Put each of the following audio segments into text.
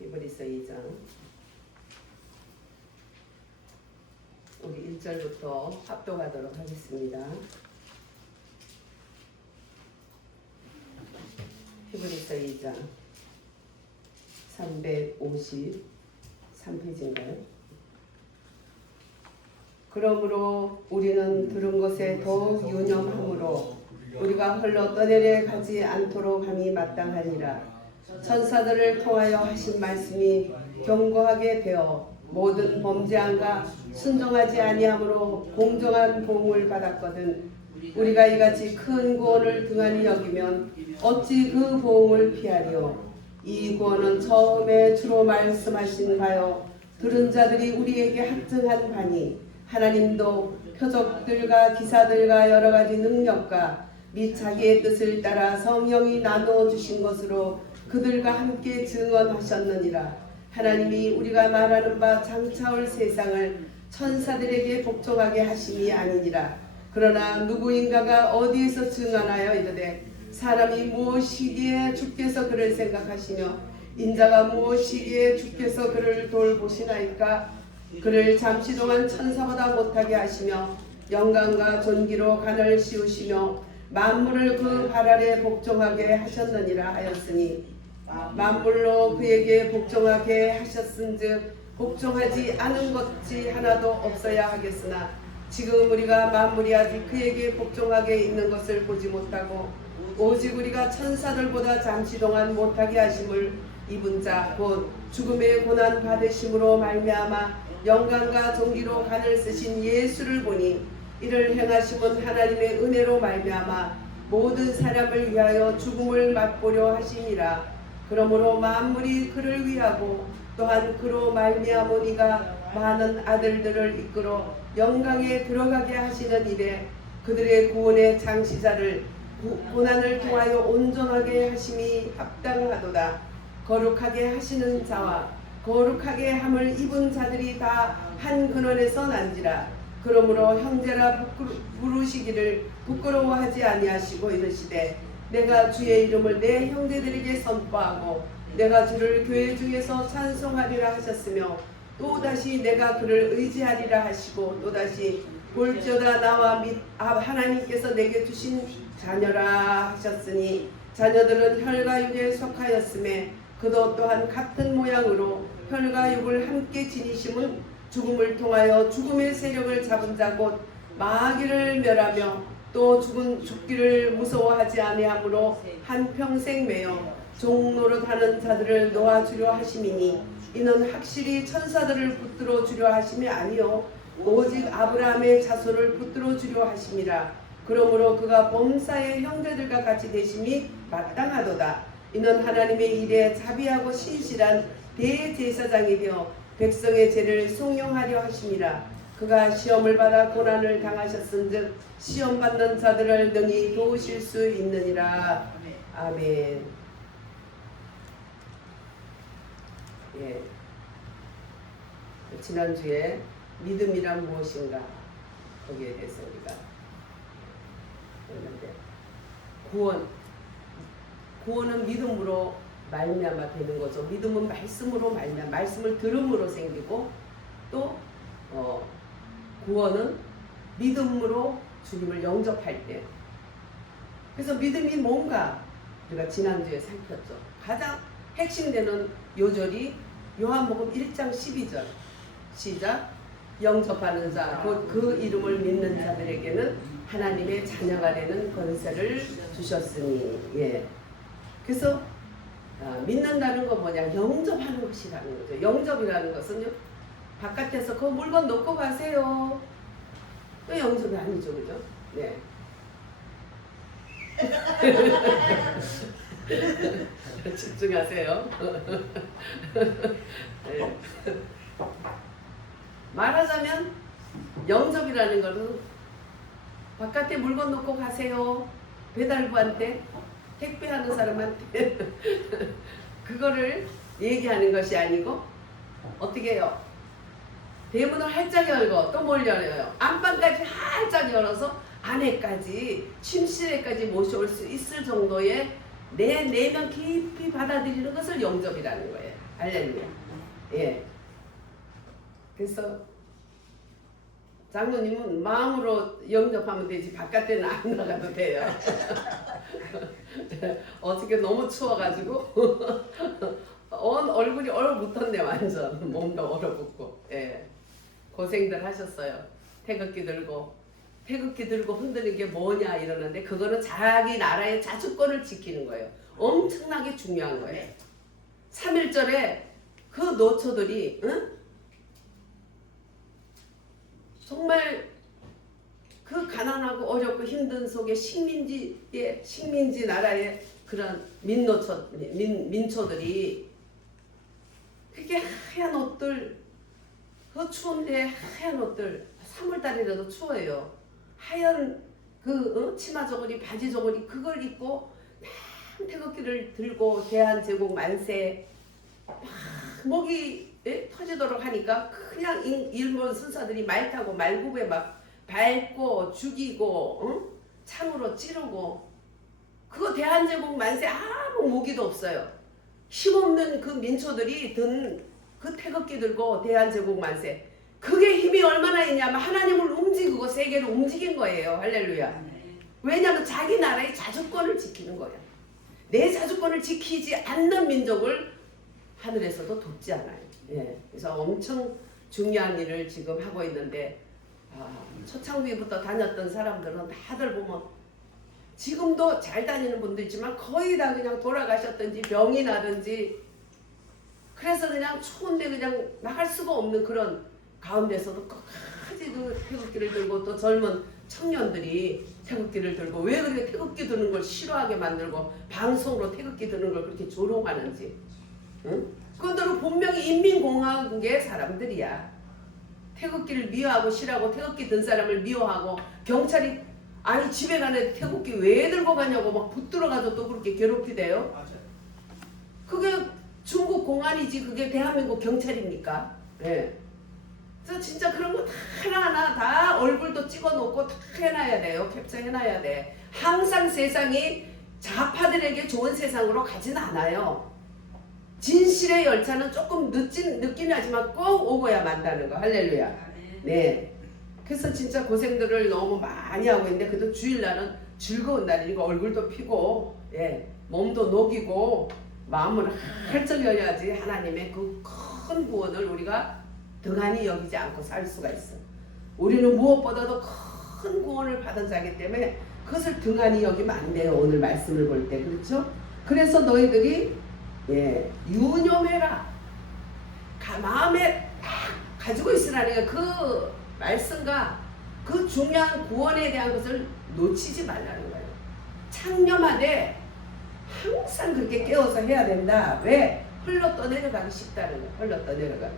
히브리서 2장 우리 1절부터 합독하도록 하겠습니다. 히브리서 2장 353페이지인가요? 그러므로 우리는 들은 것에 더욱 유념함으로 우리가 홀로 떠내려 가지 않도록 함이 마땅하니라. 천사들을 통하여 하신 말씀이 견고하게 되어 모든 범죄함과 순종하지 아니함으로 공정한 보응을 받았거든 우리가 이같이 큰 구원을 등한히 여기면 어찌 그 보응을 피하리요. 이 구원은 처음에 주로 말씀하신 바요 들은 자들이 우리에게 확증한 바니 하나님도 표적들과 기사들과 여러 가지 능력과 및 자기의 뜻을 따라 성령이 나누어 주신 것으로 그들과 함께 증언하셨느니라. 하나님이 우리가 말하는 바 장차올 세상을 천사들에게 복종하게 하심이 아니니라. 그러나 누구인가가 어디에서 증언하여 이르되 사람이 무엇이기에 주께서 그를 생각하시며 인자가 무엇이기에 주께서 그를 돌보시나이까. 그를 잠시 동안 천사보다 못하게 하시며 영광과 존귀로 간을 씌우시며 만물을 그 발 아래 복종하게 하셨느니라 하였으니 만물로 그에게 복종하게 하셨은즉 복종하지 않은 것이 하나도 없어야 하겠으나 지금 우리가 만물이 아직 그에게 복종하게 있는 것을 보지 못하고 오직 우리가 천사들보다 잠시 동안 못하게 하심을 입은 자 곧 죽음의 고난 받으심으로 말미암아 영광과 존귀로 간을 쓰신 예수를 보니 이를 행하심은 하나님의 은혜로 말미암아 모든 사람을 위하여 죽음을 맛보려 하심이라. 그러므로 만물이 그를 위하고 또한 그로 말미암으니가 많은 아들들을 이끌어 영광에 들어가게 하시는 일에 그들의 구원의 장시자를 고난을 통하여 온전하게 하심이 합당하도다. 거룩하게 하시는 자와 거룩하게 함을 입은 자들이 다 한 근원에서 난지라. 그러므로 형제라 부르시기를 부끄러워하지 아니하시고 이르시되 내가 주의 이름을 내 형제들에게 선포하고 내가 주를 교회 중에서 찬송하리라 하셨으며 또다시 내가 그를 의지하리라 하시고 또다시 볼지어다 나와 및 하나님께서 내게 주신 자녀라 하셨으니 자녀들은 혈과 육에 속하였음에 그도 또한 같은 모양으로 혈과 육을 함께 지니심은 죽음을 통하여 죽음의 세력을 잡은 자 곧 마귀를 멸하며 또 죽기를 무서워하지 아니하므로 한평생 매여 종노릇하는 자들을 놓아주려 하심이니 이는 확실히 천사들을 붙들어 주려 하심이 아니요 오직 아브라함의 자손을 붙들어 주려 하심이라. 그러므로 그가 범사의 형제들과 같이 되심이 마땅하도다. 이는 하나님의 일에 자비하고 신실한 대제사장이 되어 백성의 죄를 속량하려 하심이라. 그가 시험을 받아 고난을 당하셨은즉 시험 받는 자들을 능히 도우실 수 있느니라. 아멘. 예. 지난주에 믿음이란 무엇인가 거기에 대해서 우리가 했는데 구원은 믿음으로 말미암아 되는 거죠. 믿음은 말씀으로 말미암아 말씀을 들음으로 생기고 또 구원은 믿음으로 주님을 영접할 때. 그래서 믿음이 뭔가 우리가 지난주에 살폈죠. 가장 핵심되는 요절이 요한복음 1장 12절 시작. 영접하는 자 곧 그 이름을 믿는 자들에게는 하나님의 자녀가 되는 권세를 주셨으니. 예. 그래서 믿는다는 건 뭐냐? 영접하는 것이라는 거죠. 영접이라는 것은요, 바깥에서 그 물건 놓고 가세요. 또 영접이 아니죠, 그죠? 네. 집중하세요. 네. 말하자면 영접이라는 것은 바깥에 물건 놓고 가세요. 배달부한테, 택배하는 사람한테 그거를 얘기하는 것이 아니고 어떻게 해요? 대문을 활짝 열고 또 뭘 열어요? 안방까지 활짝 열어서 안에까지 침실에까지 모셔올 수 있을 정도의 내 내면 깊이 받아들이는 것을 영접이라는 거예요. 할렐루야. 예. 그래서 장로님은 마음으로 영접하면 되지 바깥에는 안 나가도 돼요. 어저께 너무 추워가지고 얼굴이 얼어붙었네. 완전 몸도 얼어붙고. 예. 고생들 하셨어요. 태극기 들고 흔드는 게 뭐냐 이러는데 그거는 자기 나라의 자주권을 지키는 거예요. 엄청나게 중요한 거예요. 3.1절에 그 노초들이 정말 그 가난하고 어렵고 힘든 속에 식민지 나라의 그런 민초들이 그게 하얀 옷들, 그 추운데 하얀 옷들, 3월달이라도 추워요. 하얀 치마 저고리, 바지 저고리 그걸 입고 막 태극기를 들고 대한제국 만세 막 목이 터지도록 하니까 그냥 일본 순사들이 말 타고 말굽에 막 밟고 죽이고 창으로 찌르고 그거 대한제국 만세 아무 무기도 없어요. 힘없는 그 민초들이 든 그 태극기 들고 대한제국 만세 그게 힘이 얼마나 있냐면 하나님을 움직이고 세계를 움직인 거예요. 할렐루야. 왜냐하면 자기 나라의 자주권을 지키는 거예요. 내 자주권을 지키지 않는 민족을 하늘에서도 돕지 않아요. 예. 그래서 엄청 중요한 일을 지금 하고 있는데 초창기부터 다녔던 사람들은 다들 보면 지금도 잘 다니는 분도 있지만 거의 다 그냥 돌아가셨든지 병이 나든지 그래서 그냥 추운데 그냥 나갈 수가 없는 그런 가운데서도 끝까지 그 태극기를 들고 또 젊은 청년들이 태극기를 들고 왜 그렇게 태극기 드는 걸 싫어하게 만들고 방송으로 태극기 드는 걸 그렇게 조롱하는지 그들은 분명히 인민공화국의 사람들이야. 태극기를 미워하고 싫어하고 태극기 든 사람을 미워하고 경찰이 아니 집에 가는데 태극기 왜 들고 가냐고 막 붙들어가지고 또 그렇게 괴롭히대요. 그게 중국 공안이지 그게 대한민국 경찰입니까? 예. 그래서 진짜 그런 거 다 하나하나 다 얼굴도 찍어놓고 다 해놔야 돼요. 캡처해놔야 돼. 항상 세상이 좌파들에게 좋은 세상으로 가진 않아요. 진실의 열차는 조금 늦긴 하지만 꼭 오고야 만다는 거. 할렐루야. 네. 그래서 진짜 고생들을 너무 많이 하고 있는데 그래도 주일날은 즐거운 날이니까 얼굴도 피고 예, 몸도 녹이고 마음을 활짝여야지 하나님의 그 큰 구원을 우리가 등한히 여기지 않고 살 수가 있어. 우리는 무엇보다도 큰 구원을 받은 자이기 때문에 그것을 등한히 여기면 안 돼요. 오늘 말씀을 볼 때. 그렇죠? 그래서 너희들이 예, 유념해라. 마음에 딱 가지고 있으라는 그 말씀과 그 중요한 구원에 대한 것을 놓치지 말라는 거예요. 창념하되 항상 그렇게 깨워서 해야 된다. 왜? 흘러 떠내려가기 쉽다는 거예요. 흘러 떠내려가기.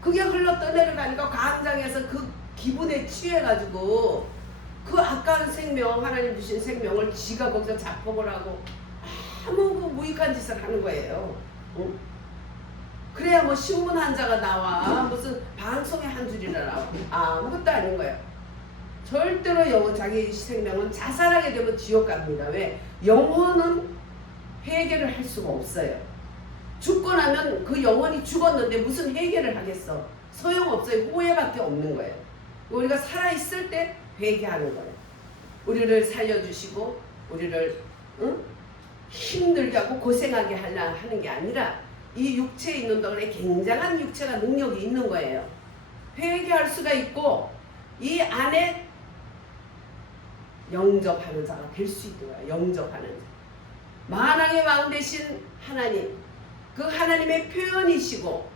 그게 흘러 떠내려가니까 광장에서 그 기분에 취해가지고 그 아까운 생명, 하나님 주신 생명을 지가 거기서 자폭을 하고 아무 그 무익한 짓을 하는 거예요. 응? 그래야 뭐 신문 한자가 나와 무슨 방송에 한 줄이나 나와 아무것도 아닌 거예요. 절대로 자기 생명은 자살하게 되면 지옥 갑니다. 왜? 영혼은 해결을 할 수가 없어요. 죽고 나면 그 영혼이 죽었는데 무슨 해결을 하겠어. 소용없어요. 후회밖에 없는 거예요. 우리가 살아있을 때 회개하는 거예요. 우리를 살려주시고 우리를 힘들게 하고 고생하게 하는 게 아니라 이 육체에 있는 동안에 굉장한 육체가 능력이 있는 거예요. 회개할 수가 있고 이 안에 영접하는 자가 될 수 있는 거예요. 영접하는 자. 만왕의 왕 되신 하나님, 그 하나님의 표현이시고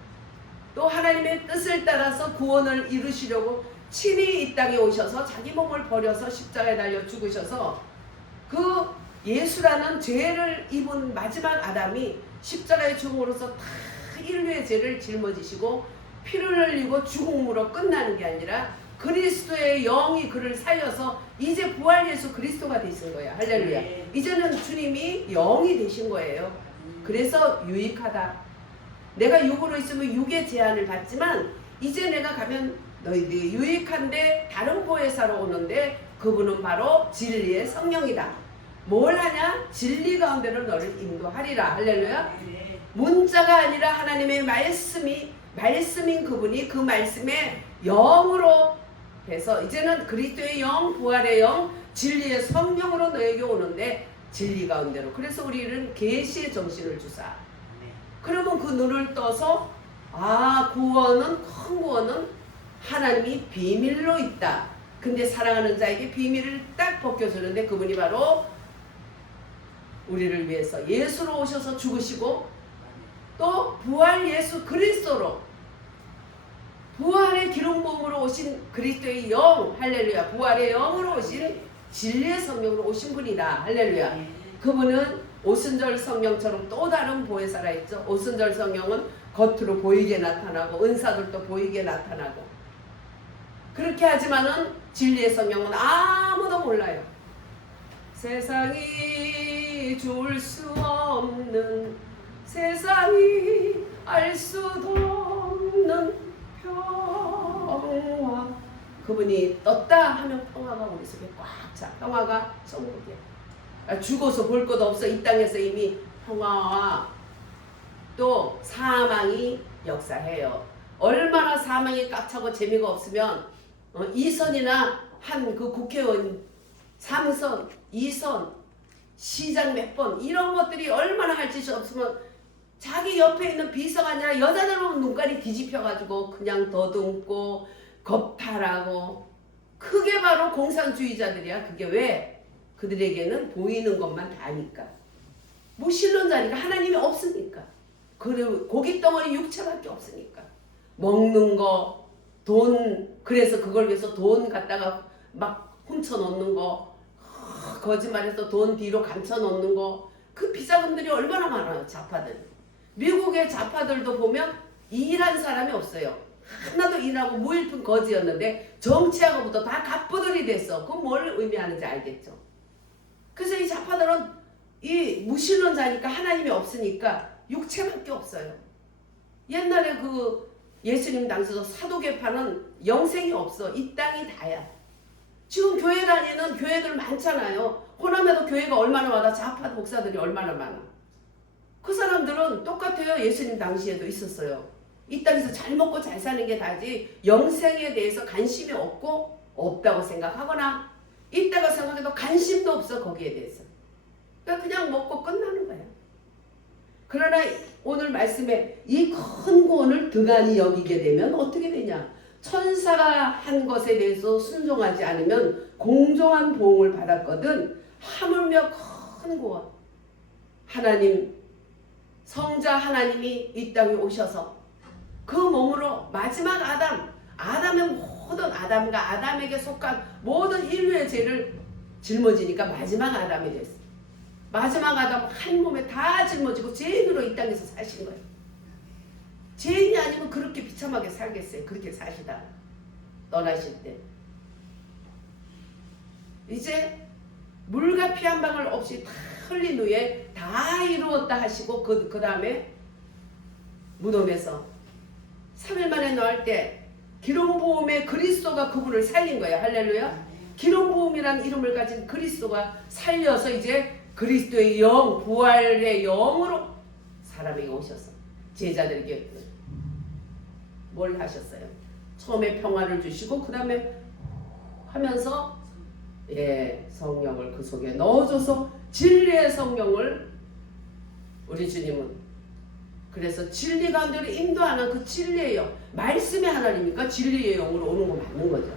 또 하나님의 뜻을 따라서 구원을 이루시려고 친히 이 땅에 오셔서 자기 몸을 버려서 십자가에 달려 죽으셔서 그 예수라는 죄를 입은 마지막 아담이 십자가의 죽음으로써 다 인류의 죄를 짊어지시고 피를 흘리고 죽음으로 끝나는 게 아니라 그리스도의 영이 그를 살려서 이제 부활 예수 그리스도가 되신 거야. 할렐루야. 이제는 주님이 영이 되신 거예요. 그래서 유익하다. 내가 육으로 있으면 육의 제한을 받지만 이제 내가 가면 너희들이 유익한데 다른 보혜사로 오는데 그분은 바로 진리의 성령이다. 뭘 하냐? 진리 가운데로 너를 인도하리라. 할렐루야. 문자가 아니라 하나님의 말씀인 그분이 그 말씀의 영으로 돼서 이제는 그리스도의 영, 부활의 영, 진리의 성령으로 너에게 오는데 진리 가운데로. 그래서 우리는 계시의 정신을 주사. 그러면 그 눈을 떠서 구원은, 큰 구원은 하나님이 비밀로 있다. 근데 사랑하는 자에게 비밀을 딱 벗겨주는데 그분이 바로 우리를 위해서 예수로 오셔서 죽으시고 또 부활 예수 그리스도로 부활의 기름부음으로 오신 그리스도의 영, 할렐루야. 부활의 영으로 오신 진리의 성령으로 오신 분이다. 할렐루야. 그분은 오순절 성령처럼 또 다른 보혜사라 했죠. 오순절 성령은 겉으로 보이게 나타나고 은사들도 보이게 나타나고 그렇게 하지만은 진리의 성령은 아무도 몰라요. 세상이 줄 수 없는, 세상이 알 수도 없는 평화. 그분이 떴다 하면 평화가 우리 속에 꽉 차. 평화가 천국이야. 죽어서 볼 것 없어. 이 땅에서 이미 평화와 또 사망이 역사해요. 얼마나 사망이 꽉 차고 재미가 없으면 이선이나 한 그 국회의원 3선, 2선, 시장 몇 번 이런 것들이 얼마나 할 짓이 없으면 자기 옆에 있는 비서가 아니라 여자들 보면 눈깔이 뒤집혀가지고 그냥 더듬고 겁탈하고 그게 바로 공산주의자들이야. 그게 왜? 그들에게는 보이는 것만 다니까. 무신론자니까 하나님이 없으니까. 그리고 고깃덩어리 육체밖에 없으니까. 먹는 거, 돈, 그래서 그걸 위해서 돈 갖다가 막 훔쳐놓는 거, 거짓말해서 돈 뒤로 감춰놓는 거, 그 비자금들이 얼마나 많아요. 좌파들. 미국의 좌파들도 보면 일한 사람이 없어요. 하나도 일하고 무일푼 거지였는데 정치하고부터 다 갑부들이 됐어. 그건 뭘 의미하는지 알겠죠. 그래서 이 좌파들은 이 무신론자니까 하나님이 없으니까 육체밖에 없어요. 옛날에 그 예수님 당시에서 사도계파는 영생이 없어. 이 땅이 다야. 지금 교회 다니는 교회들 많잖아요. 호남에도 교회가 얼마나 많아. 좌파 목사들이 얼마나 많아. 그 사람들은 똑같아요. 예수님 당시에도 있었어요. 이 땅에서 잘 먹고 잘 사는 게 다지 영생에 대해서 관심이 없다고 생각하거나 있다고 생각해도 관심도 없어. 거기에 대해서. 그러니까 그냥 먹고 끝나는 거야. 그러나 오늘 말씀에 이 큰 구원을 등한히 여기게 되면 어떻게 되냐? 천사가 한 것에 대해서 순종하지 않으면 공정한 보응을 받았거든. 하물며 큰 구원. 하나님, 성자 하나님이 이 땅에 오셔서 그 몸으로 마지막 아담의 모든 아담과 아담에게 속한 모든 인류의 죄를 짊어지니까 마지막 아담이 됐어. 마지막 아담 한 몸에 다 짊어지고 죄인으로 이 땅에서 사신 거예요. 죄인이 아니면 그렇게 비참하게 살겠어요. 그렇게 사시다 떠나실 때. 이제 물과 피 한 방울 없이 다 흘린 후에 다 이루었다 하시고 그 다음에 무덤에서 3일 만에 나올 때 기름부음의 그리스도가 그분을 살린 거예요. 할렐루야. 기름부음이란 이름을 가진 그리스도가 살려서 이제 그리스도의 영, 부활의 영으로 사람에게 오셔서 제자들에게 뭘 하셨어요? 처음에 평화를 주시고 그 다음에 하면서 성령을 그 속에 넣어줘서 진리의 성령을 우리 주님은 그래서 진리 가운데로 인도하는 그 진리의 영, 말씀의 하나님이니까 진리의 영으로 오는 거 맞는 거죠.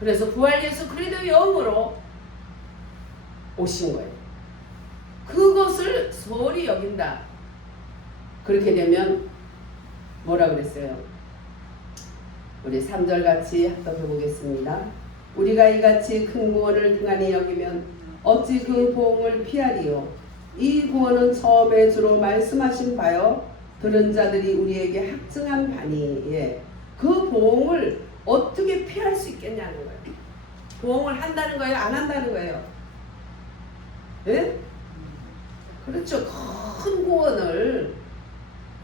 그래서 부활 예수 그리스도의 영으로 오신 거예요. 그것을 소홀히 여긴다. 그렇게 되면 뭐라 그랬어요? 우리 3절 같이 합독해 보겠습니다. 우리가 이같이 큰 구원을 등한히 여기면 어찌 그 보응을 피하리요? 이 구원은 처음에 주로 말씀하신 바요 들은 자들이 우리에게 확증한 바니 그 보응을 어떻게 피할 수 있겠냐는 거예요. 보응을 한다는 거예요? 안 한다는 거예요? 예? 그렇죠. 큰 구원을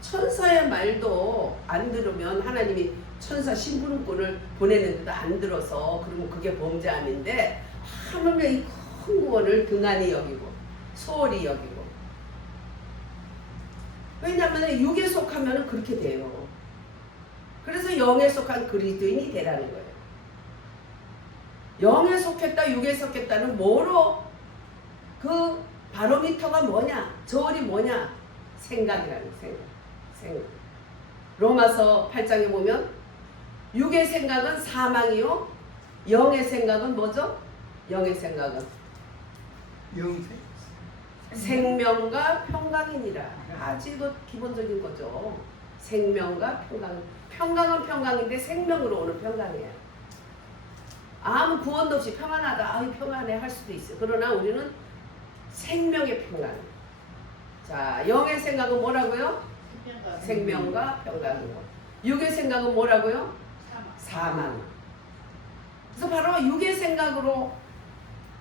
천사의 말도 안 들으면 하나님이 천사 심부름꾼을 보내는데도 안 들어서 그러면 그게 범죄함인데 하물며 이 큰 구원을 등한히 여기고 소홀히 여기고. 왜냐하면 육에 속하면 그렇게 돼요. 그래서 영에 속한 그리스도인이 되라는 거예요. 영에 속했다 육에 속했다는 뭐로 그 바로미터가 뭐냐? 저울이 뭐냐? 생각이라는 생각. 로마서 8장에 보면 육의 생각은 사망이요 영의 생각은 뭐죠? 영의 생각은 생명과 평강이니라. 아주 이거 기본적인 거죠. 생명과 평강. 평강은 평강인데 생명으로 오는 평강이에요. 아무 구원도 없이 평안하다. 아유 평안해 할 수도 있어요. 그러나 우리는 생명의 평강. 자, 영의 생각은 뭐라고요? 생명과 평강이고. 육의 생각은 뭐라고요? 사망. 그래서 바로 육의 생각으로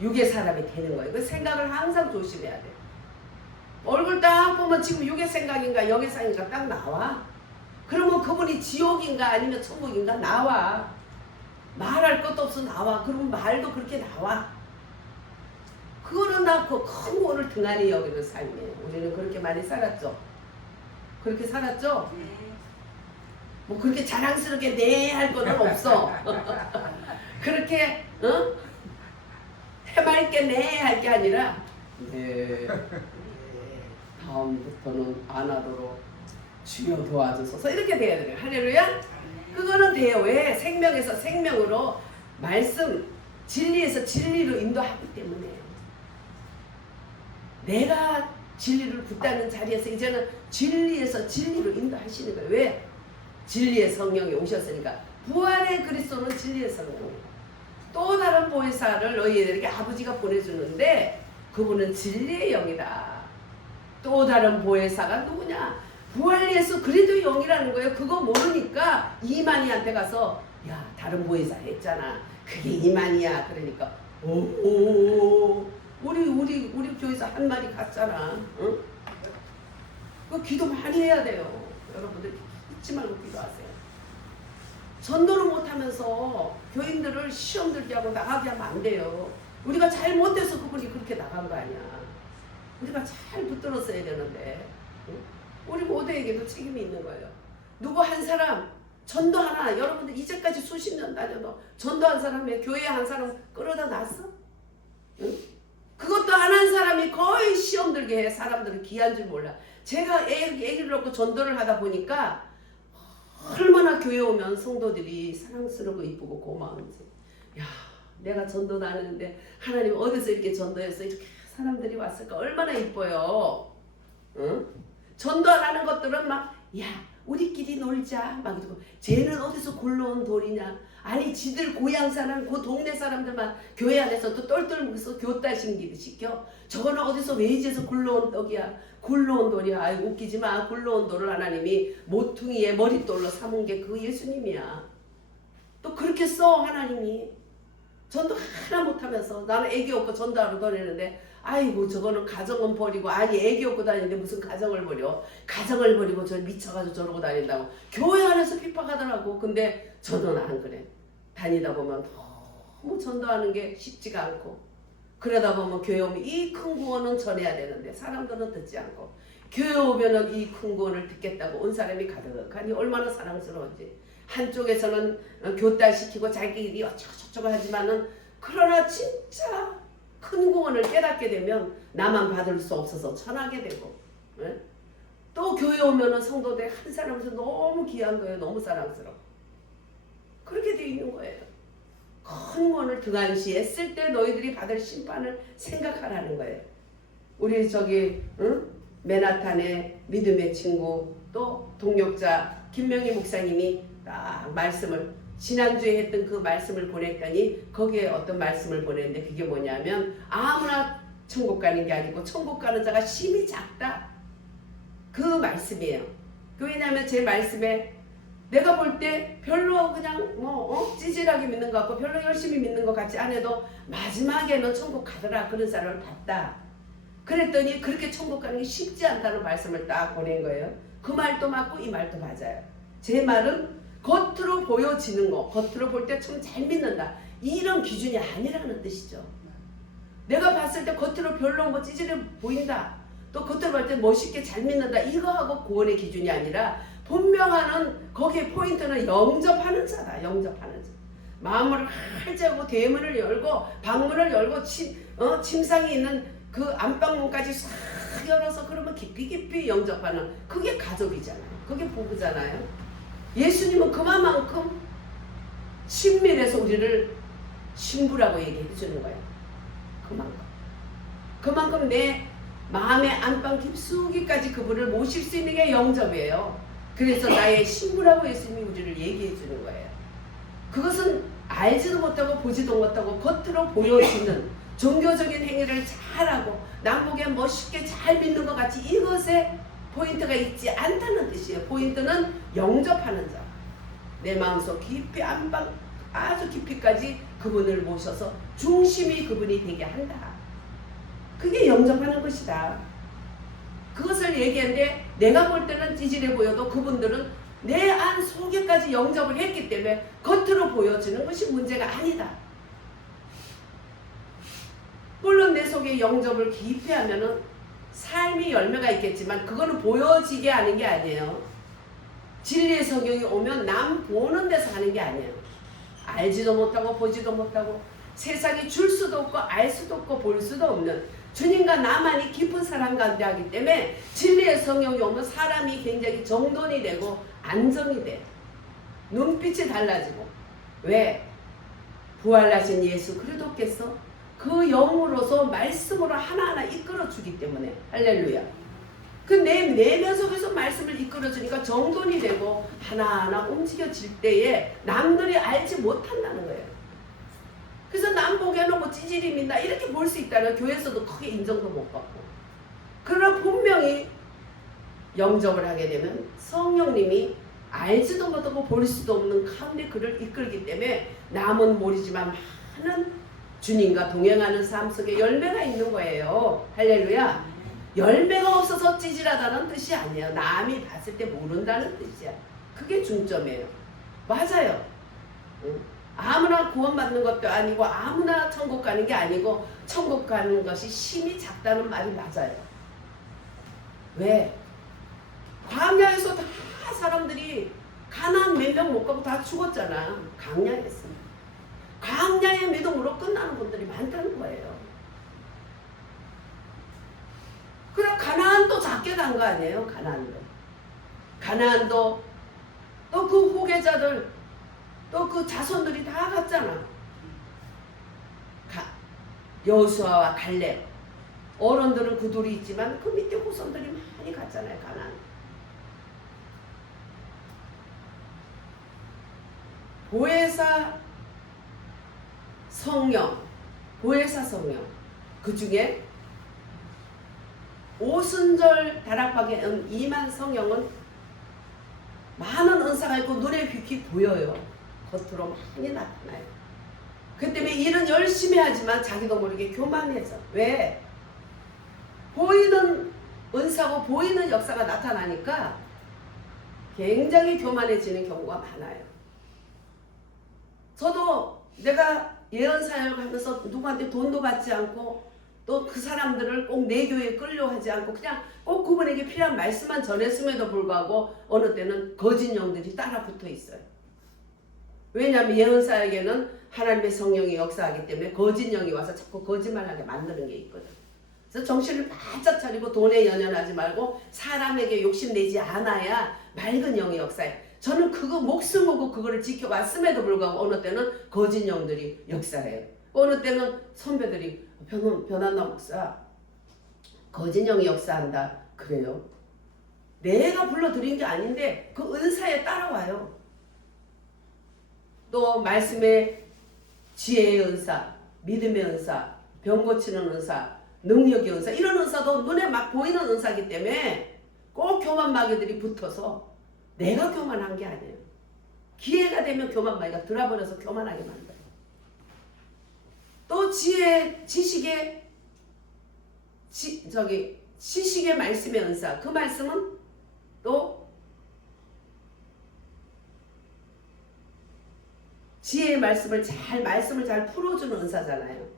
육의 사람이 되는 거예요. 그 생각을 항상 조심해야 돼요. 얼굴 딱 보면 지금 육의 생각인가 영의 생각인가 딱 나와. 그러면 그분이 지옥인가 아니면 천국인가 나와. 말할 것도 없어 나와. 그러면 말도 그렇게 나와. 그거는 나 그 큰 구원을 등한히 여기는 삶이에요. 우리는 그렇게 많이 살았죠. 그렇게 살았죠? 뭐 그렇게 자랑스럽게 네 할 거는 없어. 그렇게 해맑게 네 할 게 아니라 네 다음부터는 안 하도록 주여 도와주소서 이렇게 돼야 돼요. 할렐루야. 그거는 돼요. 왜? 생명에서 생명으로 말씀 진리에서 진리로 인도하기 때문에 내가 진리를 붙다는 자리에서 이제는 진리에서 진리로 인도하시는 거예요. 왜? 진리의 성령이 오셨으니까. 부활의 그리스도는 진리의 성령이에요. 또 다른 보혜사를 너희에게 아버지가 보내주는데 그분은 진리의 영이다. 또 다른 보혜사가 누구냐? 부활 예수 그리스도의 영이라는 거예요. 그거 모르니까 이만희한테 가서 야 다른 보혜사 했잖아. 그게 이만희야. 그러니까 우리 교회에서 한 마리 갔잖아. 응? 그 기도 많이 해야 돼요. 여러분들 잊지 말고 기도하세요. 전도를 못하면서 교인들을 시험 들게 하고 나가게 하면 안 돼요. 우리가 잘 못해서 그분이 그렇게 나간 거 아니야. 우리가 잘 붙들었어야 되는데. 응? 우리 모두에게도 책임이 있는 거예요. 누구 한 사람 전도 하나 여러분들 이제까지 수십 년 다녀도 전도한 사람에 교회 한 사람 끌어다 놨어? 응? 그것도 안 한 사람이 거의 시험 들게 해. 사람들은 귀한 줄 몰라. 제가 애기를 놓고 전도를 하다 보니까 얼마나 교회 오면 성도들이 사랑스럽고 이쁘고 고마운지. 야, 내가 전도도 안 했는데 하나님 어디서 이렇게 전도해서 이렇게 사람들이 왔을까? 얼마나 이뻐요. 응? 전도 안 하는 것들은 막 야 우리끼리 놀자 막 이러고 쟤는 어디서 굴러온 돌이냐. 아니 지들 고향 사람 그 동네 사람들만 교회 안에서 또 똘똘 뭉쳐서 교딸 시켜. 저거는 어디서 외지에서 굴러온 떡이야. 굴러온 돌이야. 아이 웃기지 마. 굴러온 돌을 하나님이 모퉁이에 머릿돌로 삼은 게 그 예수님이야. 또 그렇게 써 하나님이. 전도 하나 못하면서 나는 애기 없고 전도하러 다니는데 아이고 저거는 가정은 버리고 아니 애기 없고 다니는데 무슨 가정을 버려. 가정을 버리고 저 미쳐가지고 저러고 다닌다고. 교회 안에서 핍박하더라고. 근데 저는 안 그래. 다니다 보면 너무 전도하는 게 쉽지가 않고 그러다 보면 교회 오면 이 큰 구원은 전해야 되는데 사람들은 듣지 않고 교회 오면은 이 큰 구원을 듣겠다고 온 사람이 가득하니 얼마나 사랑스러운지. 한쪽에서는 교딸시키고 자기들이 어쩌고저쩌고 하지만은 그러나 진짜 큰 구원을 깨닫게 되면 나만 받을 수 없어서 천하게 되고 네? 또 교회 오면은 성도들 한 사람에서 너무 귀한 거예요. 너무 사랑스러워. 그렇게 되어 있는 거예요. 큰 구원을 등한시에 쓸 때 너희들이 받을 심판을 생각하라는 거예요. 우리 저기 맨하탄의 믿음의 친구 또 동역자 김명희 목사님이 딱 말씀을 지난주에 했던 그 말씀을 보냈더니 거기에 어떤 말씀을 보냈는데 그게 뭐냐면 아무나 천국 가는 게 아니고 천국 가는 자가 심히 작다. 그 말씀이에요. 왜냐하면 제 말씀에 내가 볼 때 별로 그냥 찌질하게 믿는 것 같고 별로 열심히 믿는 것 같지 않아도 마지막에는 천국 가더라 그런 사람을 봤다. 그랬더니 그렇게 천국 가는 게 쉽지 않다는 말씀을 딱 보낸 거예요. 그 말도 맞고 이 말도 맞아요. 제 말은 겉으로 보여지는 거, 겉으로 볼 때 참 잘 믿는다. 이런 기준이 아니라는 뜻이죠. 내가 봤을 때 겉으로 별로 뭐 찌질해 보인다. 또 겉으로 볼 때 멋있게 잘 믿는다. 이거하고 구원의 기준이 아니라 분명하는 거기에 포인트는 영접하는 자다. 영접하는 자. 마음을 활짝 대문을 열고 방문을 열고 침상이 있는 그 안방문까지 싹 열어서 그러면 깊이 영접하는 그게 가족이잖아요. 그게 부부잖아요. 예수님은 그만큼 친밀해서 우리를 신부라고 얘기해 주는 거예요. 그만큼 내 마음의 안방 깊숙이까지 그분을 모실 수 있는 게 영접이에요. 그래서 나의 신부라고 예수님이 우리를 얘기해 주는 거예요. 그것은 알지도 못하고 보지도 못하고 겉으로 보여지는 종교적인 행위를 잘하고 남보기에 멋있게 잘 믿는 것 같이 이것에 포인트가 있지 않다는 뜻이에요. 포인트는 영접하는 자. 내 마음속 깊이 안방 아주 깊이까지 그분을 모셔서 중심이 그분이 되게 한다. 그게 영접하는 것이다. 그것을 얘기하는데 내가 볼 때는 찌질해 보여도 그분들은 내 안 속에까지 영접을 했기 때문에 겉으로 보여지는 것이 문제가 아니다. 물론 내 속에 영접을 깊이 하면은 삶의 열매가 있겠지만 그거는 보여지게 하는 게 아니에요. 진리의 성경이 오면 남 보는 데서 하는 게 아니에요. 알지도 못하고 보지도 못하고 세상에 줄 수도 없고 알 수도 없고 볼 수도 없는 주님과 나만이 깊은 사랑 가운데 하기 때문에 진리의 성령이 오면 사람이 굉장히 정돈이 되고 안정이 돼. 눈빛이 달라지고. 왜? 부활하신 예수 그리스도께서 그 영으로서 말씀으로 하나하나 이끌어주기 때문에. 할렐루야. 그 내 내면 속에서 말씀을 이끌어주니까 정돈이 되고 하나하나 움직여질 때에 남들이 알지 못한다는 거예요. 그래서 남 보기에는 뭐 찌질이 믿나 이렇게 볼 수 있다는 교회에서도 크게 인정도 못 받고. 그러나 분명히 영접을 하게 되면 성령님이 알지도 못하고 볼 수도 없는 가운데 그를 이끌기 때문에 남은 모르지만 많은 주님과 동행하는 삶 속에 열매가 있는 거예요. 할렐루야. 열매가 없어서 찌질하다는 뜻이 아니에요. 남이 봤을 때 모른다는 뜻이야. 그게 중점이에요. 맞아요. 아무나 구원받는 것도 아니고 아무나 천국 가는 게 아니고 천국 가는 것이 심히 작다는 말이 맞아요. 왜? 광야에서 다 사람들이 가나안 몇 명 못 가고 다 죽었잖아. 광야에서. 광야의 믿음으로 끝나는 분들이 많다는 거예요. 그래 가나안도 작게 간 거 아니에요. 가나안도 또 그 후계자들 또 그 자손들이 다 갔잖아. 여호수아와 갈렙 어른들은 그 둘이 있지만 그 밑에 후손들이 많이 갔잖아요. 가나안. 보혜사 성령 그 중에 오순절 다락방에 임한 성령은 많은 은사가 있고 눈에 귀히 보여요. 겉으로 많이 나타나요. 그 때문에 일은 열심히 하지만 자기도 모르게 교만해져. 왜? 보이는 은사고 보이는 역사가 나타나니까 굉장히 교만해지는 경우가 많아요. 저도 내가 예언 사역을 하면서 누구한테 돈도 받지 않고 또 그 사람들을 꼭 내 교회에 끌려하지 않고 그냥 꼭 그분에게 필요한 말씀만 전했음에도 불구하고 어느 때는 거짓 영들이 따라 붙어 있어요. 왜냐하면 예언 사역에는 하나님의 성령이 역사하기 때문에 거짓 영이 와서 자꾸 거짓말하게 만드는 게 있거든. 그래서 정신을 바짝 차리고 돈에 연연하지 말고 사람에게 욕심내지 않아야 맑은 영이 역사해. 저는 그거 목숨 걸고 그거를 지켜왔음에도 불구하고 어느 때는 거짓 영들이 역사해요. 어느 때는 선배들이 변한나 목사 거짓 영이 역사한다. 그래요? 내가 불러드린 게 아닌데 그 은사에 따라와요. 또 말씀의 지혜의 은사, 믿음의 은사, 병 고치는 은사, 능력의 은사 이런 은사도 눈에 막 보이는 은사이기 때문에 꼭 교만 마귀들이 붙어서 내가 교만한 게 아니에요. 기회가 되면 교만 마귀가 들어버려서 교만하게 만들어요. 또 지식의 말씀의 은사 그 말씀은 또 지혜의 말씀을 잘 풀어주는 은사잖아요.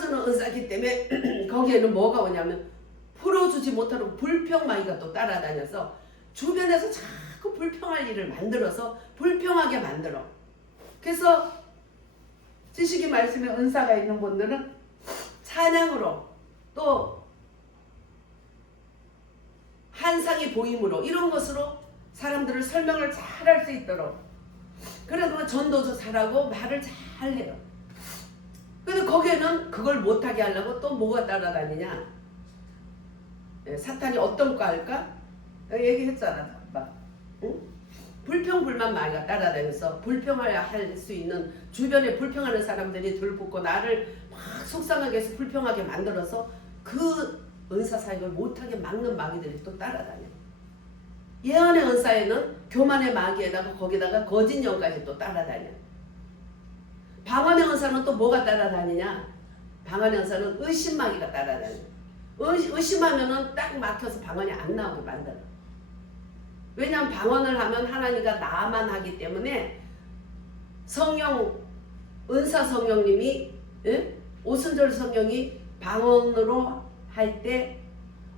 풀어주는 은사기 때문에 거기에는 뭐가 오냐면 풀어주지 못하고 불평마귀가 또 따라다녀서 주변에서 자꾸 불평할 일을 만들어서 불평하게 만들어. 그래서 지식이 말씀에 은사가 있는 분들은 찬양으로 또 환상이 보임으로 이런 것으로 사람들을 설명을 잘 할 수 있도록 그래도 전도도 잘하고 말을 잘 해요. 근데 거기에는 그걸 못하게 하려고 또 뭐가 따라다니냐? 사탄이 어떤 거 할까? 얘기했잖아. 막, 응? 불평불만 마귀가 따라다녀서 불평해야 할 수 있는 주변에 불평하는 사람들이 들붙고 나를 막 속상하게 해서 불평하게 만들어서 그 은사 사역을 못하게 막는 마귀들이 또 따라다녀. 예언의 은사에는 교만의 마귀에다가 거기다가 거짓 영까지 또 따라다녀. 방언의 은사는 또 뭐가 따라다니냐? 방언의 은사는 의심 마귀가 따라다녀. 의심하면은 딱 막혀서 방언이 안 나오게 만들어. 왜냐하면 방언을 하면 하나님과 나만 하기 때문에 성령, 은사 성령님이 오순절 성령이 방언으로 할 때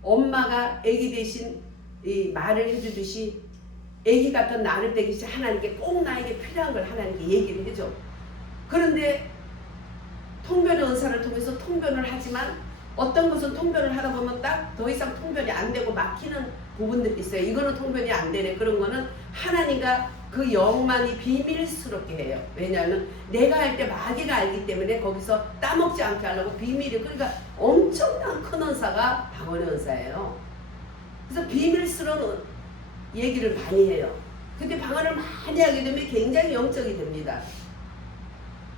엄마가 아기 대신 이 말을 해주듯이 아기 같은 나를 대듯이 하나님께 꼭 나에게 필요한 걸 하나님께 얘기를 해줘. 그런데 통변의 은사를 통해서 통변을 하지만 어떤 것은 통변을 하다 보면 딱 더 이상 통변이 안 되고 막히는 부분들이 있어요. 이거는 통변이 안 되네. 그런 거는 하나님과 그 영만이 비밀스럽게 해요. 왜냐하면 내가 할 때 마귀가 알기 때문에 거기서 따먹지 않게 하려고 비밀이, 그러니까 엄청난 큰 은사가 방언의 은사예요. 그래서 비밀스러운 얘기를 많이 해요. 근데 방언을 많이 하게 되면 굉장히 영적이 됩니다.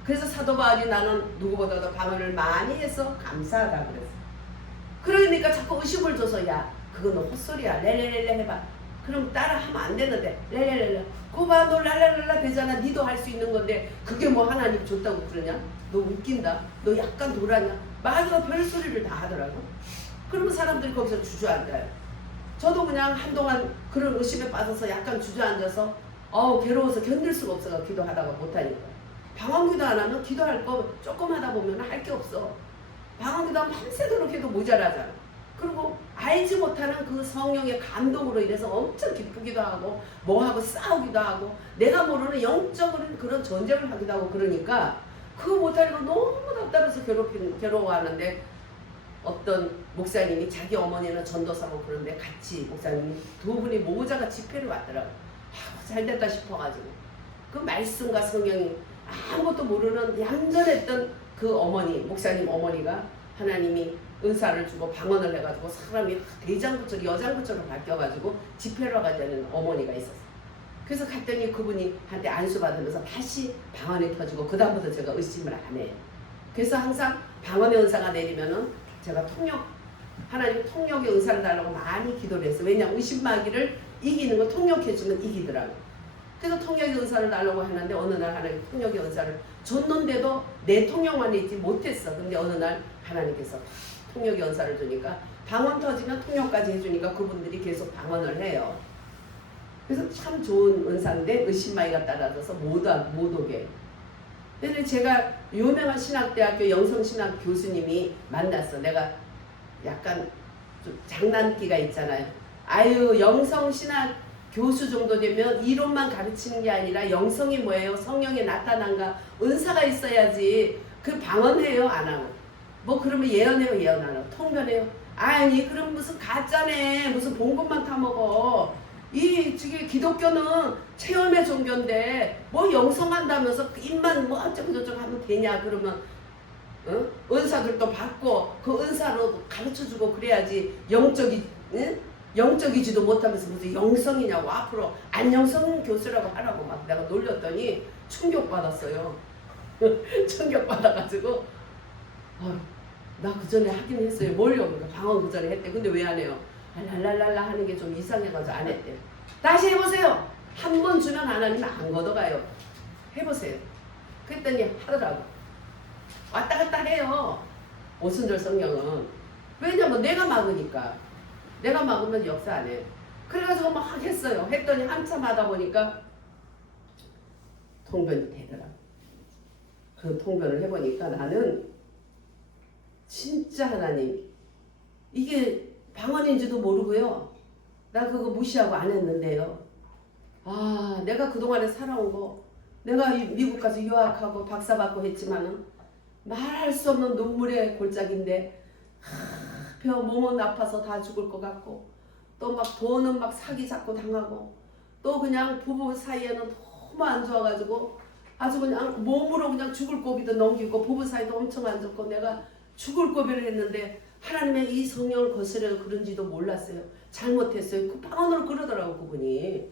그래서 사도 바울이 나는 누구보다도 방언을 많이 해서 감사하다 그랬어. 그러니까 자꾸 의심을 줘서 야 그거는 헛소리야 렐렐렐레 해봐. 그럼 따라 하면 안 되는데 렐렐렐레 그거 봐 너 랄랄랄라 되잖아. 니도 할 수 있는 건데 그게 뭐 하나님 줬다고 그러냐? 너 웃긴다. 너 약간 도라냐? 마귀가 별소리를 다 하더라고. 그러면 사람들이 거기서 주저앉아요. 저도 그냥 한동안 그런 의심에 빠져서 약간 주저앉아서 괴로워서 견딜 수가 없어서 기도하다가 못하니까. 방언기도 안 하면 기도할 거 조금 하다 보면 할 게 없어. 방언기도 하면 밤새도록 해도 모자라잖아. 그리고 알지 못하는 그 성령의 감동으로 인해서 엄청 기쁘기도 하고 뭐하고 싸우기도 하고 내가 모르는 영적인 그런 전쟁을 하기도 하고 그러니까 그거 못하니까 너무 답답해서 괴로워하는데 어떤 목사님이 자기 어머니는 전도사고 그런데 같이 목사님이 두 분이 모자가 집회를 왔더라고. 잘됐다 싶어가지고 그 말씀과 성령이 아무것도 모르는 얌전했던 그 어머니, 목사님 어머니가 하나님이 은사를 주고 방언을 해가지고 사람이 대장부처럼 여장부처럼 바뀌어가지고 집회로 가자는 어머니가 있었어요. 그래서 갔더니 그분이 한테 안수받으면서 다시 방언이 터지고 그 다음부터 제가 의심을 안 해요. 그래서 항상 방언의 은사가 내리면은 제가 하나님 통역의 은사를 달라고 많이 기도를 했어요. 왜냐하면 의심마귀를 이기는 거 통역해주면 이기더라고요. 그래서 통역의 은사를 달라고 하는데 어느 날 하나님 통역의 은사를 줬는데도 내 통역만 있지 못했어. 근데 어느 날 하나님께서 통역의 은사를 주니까 방언 터지면 통역까지 해주니까 그분들이 계속 방언을 해요. 그래서 참 좋은 은사인데 의심마귀가 따라져서 못 오게. 근데 제가 유명한 신학대학교 영성신학 교수님이 만났어. 내가 약간 좀 장난기가 있잖아요. 아유 영성신학 교수 정도 되면 이론만 가르치는 게 아니라 영성이 뭐예요? 성령이 나타난가? 은사가 있어야지. 그 방언해요? 안 하고. 뭐 그러면 예언해요? 예언 안 하고. 통변해요? 아니 그럼 무슨 가짜네. 무슨 본 것만 타먹어. 지금 기독교는 체험의 종교인데 뭐 영성한다면서 입만 뭐 어쩌고저쩌고 하면 되냐. 그러면 은사들도 받고 그 은사로 가르쳐주고 그래야지 영적이지도 못하면서 무슨 영성이냐고 앞으로 안영성 교수라고 하라고 막 내가 놀렸더니 충격받았어요. 충격받아가지고 나 그 전에 하긴 했어요. 뭘요? 그러니까 방언 그 전에 했대. 근데 왜 안 해요? 랄랄랄라 하는 게 좀 이상해가지고 안 했대. 다시 해보세요. 한 번 주면 하나님은 안 걷어가요. 해보세요. 그랬더니 하더라고. 왔다 갔다 해요. 오순절 성령은. 왜냐면 내가 막으니까. 내가 막으면 역사 안 해. 그래가지고 막 했어요. 했더니 한참 하다 보니까 통변이 되더라. 그 통변을 해보니까 나는 진짜 하나님, 이게 방언인지도 모르고요. 나 그거 무시하고 안 했는데요. 아, 내가 그동안에 살아온 거, 내가 미국 가서 유학하고 박사 받고 했지만은 말할 수 없는 눈물의 골짜기인데, 몸은 아파서 다 죽을 것 같고, 또 막 돈은 막 사기 잡고 당하고, 또 그냥 부부 사이에는 너무 안 좋아가지고 아주 그냥 몸으로 그냥 죽을 고비도 넘기고, 부부 사이도 엄청 안 좋고, 내가 죽을 고비를 했는데 하나님의 이 성령을 거스려 그런지도 몰랐어요. 잘못했어요. 그 방언으로 그러더라고 그분이.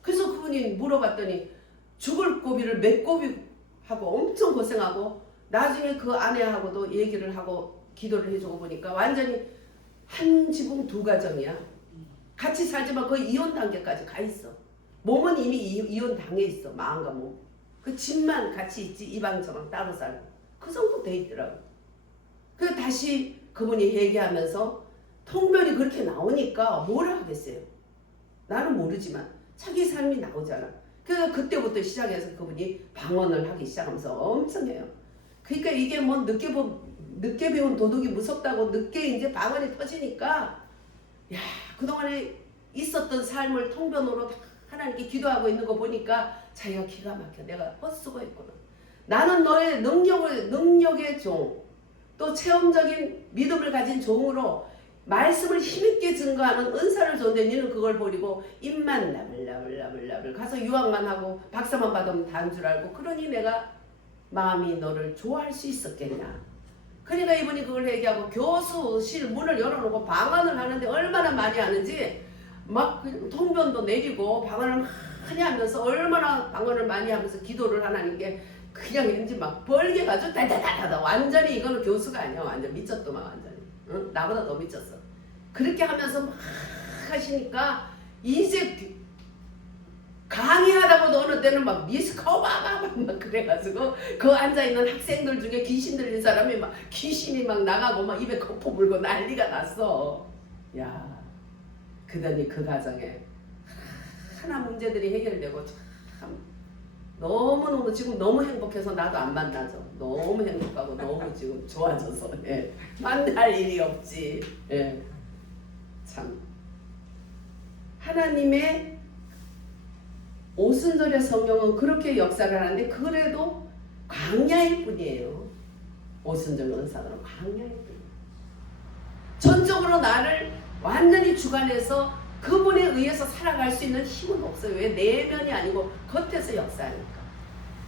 그래서 그분이 물어봤더니 죽을 고비를 몇 고비 하고 엄청 고생하고, 나중에 그 아내하고도 얘기를 하고 기도를 해주고 보니까 완전히 한 지붕 두 가정이야. 같이 살지만 거의 이혼 단계까지 가 있어. 몸은 이미 이혼 당해 있어. 마음과 몸. 그 집만 같이 있지 이방저방 따로 살고. 그 정도 돼 있더라고. 그래서 다시 그분이 얘기하면서 통변이 그렇게 나오니까 뭘 하겠어요. 나는 모르지만 자기 삶이 나오잖아. 그래서 그때부터 시작해서 그분이 방언을 하기 시작하면서 엄청 해요. 그러니까 이게 뭐 늦게 배운 도둑이 무섭다고 늦게 이제 방언이 터지니까, 야, 그동안에 있었던 삶을 통변으로 하나님께 기도하고 있는 거 보니까 자기가 기가 막혀. 내가 헛수고했구나. 나는 너의 능력의 종, 또 체험적인 믿음을 가진 종으로 말씀을 힘있게 증거하는 은사를 줬는데 너는 그걸 버리고 입만 나불나불 가서 유학만 하고 박사만 받으면 다인 줄 알고, 그러니 내가 마음이 너를 좋아할 수 있었겠냐. 그러니까 이분이 그걸 얘기하고 교수실 문을 열어놓고 방언을 하는데 얼마나 많이 하는지, 막 통변도 내리고 방언을 많이 하면서, 얼마나 방언을 많이 하면서 기도를 하나님께 그냥 왠지 막 벌게 가지고 다다다다. 완전히 이거는 교수가 아니야. 완전 미쳤더만 완전히. 응? 나보다 더 미쳤어. 그렇게 하면서 막 하시니까 이제 강의하다고도 어느 때는 막 미스커바바 막 그래가지고 그 앉아있는 학생들 중에 귀신 들린 사람이 막 귀신이 막 나가고 막 입에 거포 물고 난리가 났어. 야, 그러니 그 가정에 하나 문제들이 해결되고 참 너무너무 지금 너무 행복해서 나도 안 만나죠. 너무 행복하고 너무 지금 좋아져서, 예. 만날 일이 없지. 예. 참 하나님의 오순절의 성령은 그렇게 역사를 하는데 그래도 광야일 뿐이에요. 오순절 은사는 광야일 뿐이에요. 전적으로 나를 완전히 주관해서 그분에 의해서 살아갈 수 있는 힘은 없어요. 왜? 내면이 아니고 겉에서 역사하니까.